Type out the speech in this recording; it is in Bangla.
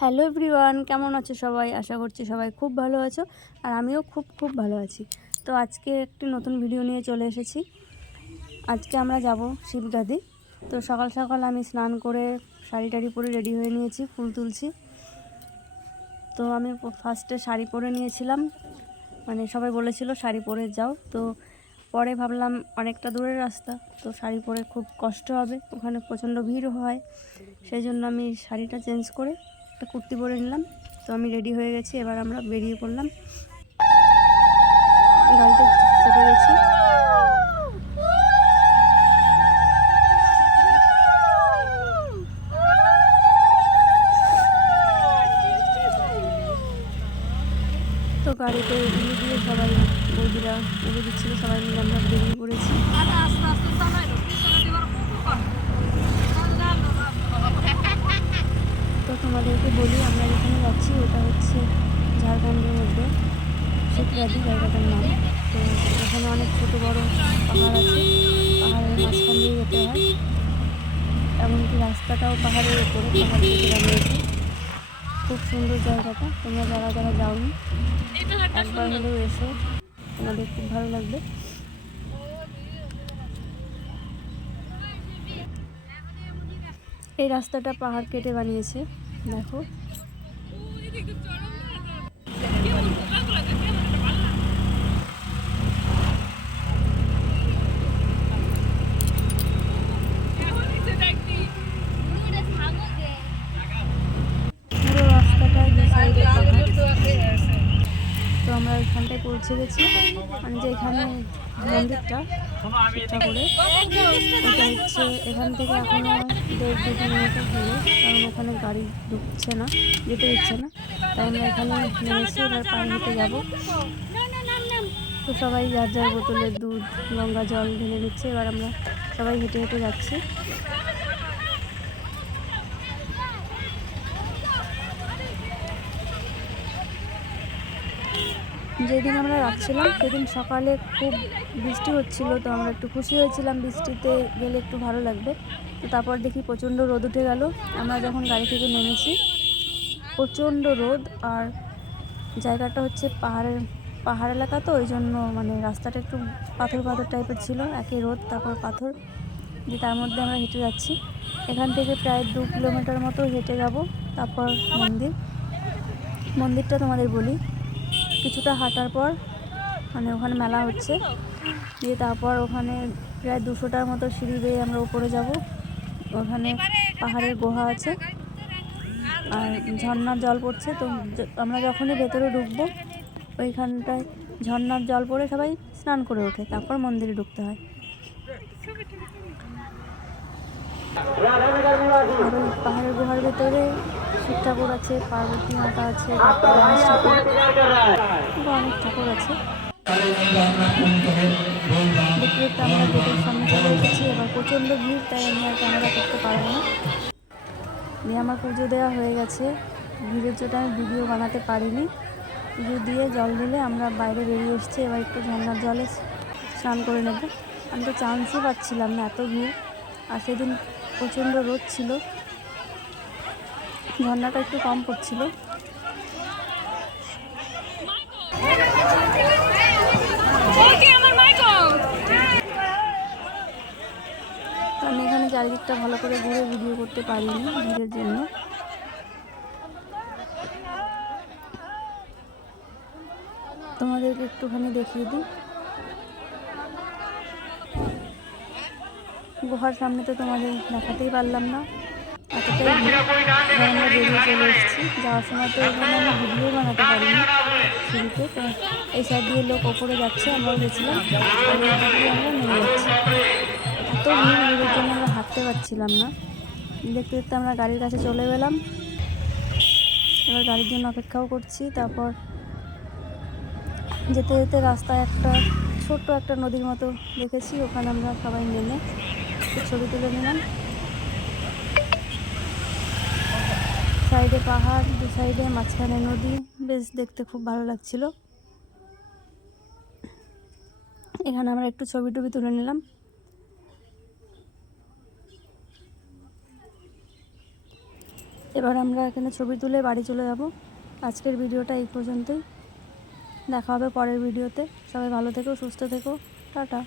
হ্যালো এভরিওয়ান, কেমন আছো সবাই? আশা করছি সবাই খুব ভালো আছো আর আমিও খুব ভালো আছি। তো আজকে একটি নতুন ভিডিও নিয়ে চলে এসেছি। আজকে আমরা যাব শিবগাদি। তো সকাল সকাল আমি স্নান করে শাড়ি টাড়ি পরে রেডি হয়ে নিয়েছি, ফুল তুলছি। তো আমি ফার্স্টে শাড়ি পরে নিয়েছিলাম, মানে সবাই বলেছিল শাড়ি পরে যাও। তো পরে ভাবলাম অনেকটা দূরের রাস্তা, তো শাড়ি পরে খুব কষ্ট হবে, ওখানে প্রচণ্ড ভিড় হয়। সেই জন্য আমি শাড়িটা চেঞ্জ করে একটা কুর্তি পরে নিলাম। তো আমি রেডি হয়ে গেছি, এবার আমরা বেরিয়ে পড়লাম। গাড়িতে চেপে গেছি। তো গাড়িতে উড়িয়ে দিয়ে সবাই বৌদিরা উড়িয়ে দিচ্ছিল, সবাই মিলে আমরা বেরিয়ে পড়েছি। তো তোমাদেরকে বলি, আমরা যেখানে যাচ্ছি ওটা হচ্ছে ঝাড়খণ্ডের মধ্যে শিবগাদি জায়গাটার নাম। তো এখানে অনেক ছোটো বড়ো পাহাড় আছে, পাহাড়ের মাঝখান দিয়ে যেতে হয়। এমনকি রাস্তাটাও পাহাড়ের উপরে, পাহাড় কেটে বানিয়েছে। খুব সুন্দর জায়গাটা, তোমরা যারা যারা যাওনি একবার হলেও এসো, তোমাদের খুব ভালো লাগবে। এই রাস্তাটা পাহাড় কেটে বানিয়েছে, দেখো। পুরো রাস্তাটায় দু সাইডে পাহাড়। তো আমরা ওইখানটায় পৌঁছে গেছি, মানে যে এখানে মন্দিরটা শিব ঠাকুরের, ওটা হচ্ছে এখান থেকে এখনো 1.5-2 কিলোমিটার দূরে, কারণ ওখানে গাড়ি ঢুকছে না, যেতে দিচ্ছে না। তাই আমরা এখানে নেমেছি, এবার পায়ে হেঁটে যাবো। তো সবাই যার যার বোতলে দুধ, গঙ্গা জল ঢেলে দিচ্ছে। এবার আমরা সবাই হেঁটে হেঁটে যাচ্ছি। যেদিন আমরা রাখছিলাম সেদিন সকালে খুব বৃষ্টি হচ্ছিল, তো আমরা একটু খুশি হয়েছিলাম, বৃষ্টিতে গেলে একটু ভালো লাগবে। তো তারপর দেখি প্রচণ্ড রোদ উঠে গেল। আমরা যখন গাড়ি থেকে নেমেছি প্রচণ্ড রোদ, আর জায়গাটা হচ্ছে পাহাড় এলাকা, তো ওই জন্য মানে রাস্তাটা একটু পাথর টাইপের ছিল, একে রোদ তারপর পাথর দিয়ে, তার মধ্যে আমরা হেঁটে যাচ্ছি। এখান থেকে প্রায় 2 কিলোমিটার মতো হেঁটে যাব, তারপর মন্দিরটা তোমাদের বলি। কিছুটা হাঁটার পর মানে ওখানে মেলা হচ্ছে, দিয়ে তারপর ওখানে প্রায় 200টার মতো সিঁড়ি বেয়ে আমরা উপরে যাব। ওখানে পাহাড়ের গুহা আছে আর ঝর্নার জল পড়ছে। তো আমরা যখনই ভেতরে ঢুকবো ওইখানটায় ঝর্নার জল পড়ে সবাই স্নান করে ওঠে, তারপর মন্দিরে ঢুকতে হয়। আর ওই পাহাড়ের গুহার ভেতরে শিব ঠাকুর আছে, পার্বতী মাতা আছে, গণেশ ঠাকুর, অনেক ঠাকুর আছে। দেখতে দেখতে আমরা গেটের সামনে চলে এসেছি। এবার প্রচণ্ড ভিড়, তাই আমি আর ক্যামেরা করতে পারবো না। দিয়ে আমার পুজো দেওয়া হয়ে গেছে, ভিড়ের জন্য আমি ভিডিও বানাতে পারিনি। পুজো দিয়ে জল ঢেলে আমরা বাইরে বেরিয়ে এসেছি। এবার একটু ঝর্নার জলে স্নান করে নেব। আমি তো চান্সই পাচ্ছিলাম না, এত ভিড়, আর সেদিন প্রচণ্ড রোদ ছিল, ঝর্নাটা একটু কম পড়ছিল। আমি এখানে চারিদিকটা ভালো করে ঘুরে ভিডিও করতে পারিনি ভিড়ের জন্য। তোমাদেরকে একটুখানি দেখিয়ে দিই। গুহার সামনে তো তোমাদের দেখাতেই পারলাম না, এতটাই ভিড়। এবার আমরা বেরিয়ে চলে এসেছি। যাওয়ার সময় তো এখানে আমি ভিডিও বানাতে পারিনি সিঁড়িতে, তো এই সাইড দিয়ে লোক ওপরে যাচ্ছে, আমরাও গেছিলাম, আর এই দিক দিয়ে আমরা নেমে যাচ্ছি। এত ভিড়ের জন্য আমরা হাঁটতে পারছিলাম না। দেখতে দেখতে আমরা গাড়ির কাছে চলে গেলাম। এবার গাড়ির জন্য অপেক্ষাও করছি। তারপর যেতে যেতে রাস্তায় ছোট্ট একটা নদীর মতো দেখেছি, ওখানে আমরা সবাই নেমে একটু ছবি তুলে নিলাম। সাইডে পাহাড়, দু সাইডে মাঝখানে নদী, বেশ দেখতে খুব ভালো লাগছিল। এখানে আমরা একটু ছবি টবি তুলে নিলাম। এবার আমরা এখানে ছবি তুলে বাড়ি চলে যাব। আজকের ভিডিওটা এই পর্যন্তই, দেখা হবে পরের ভিডিওতে। সবাই ভালো থেকো, সুস্থ থেকো, টাটা।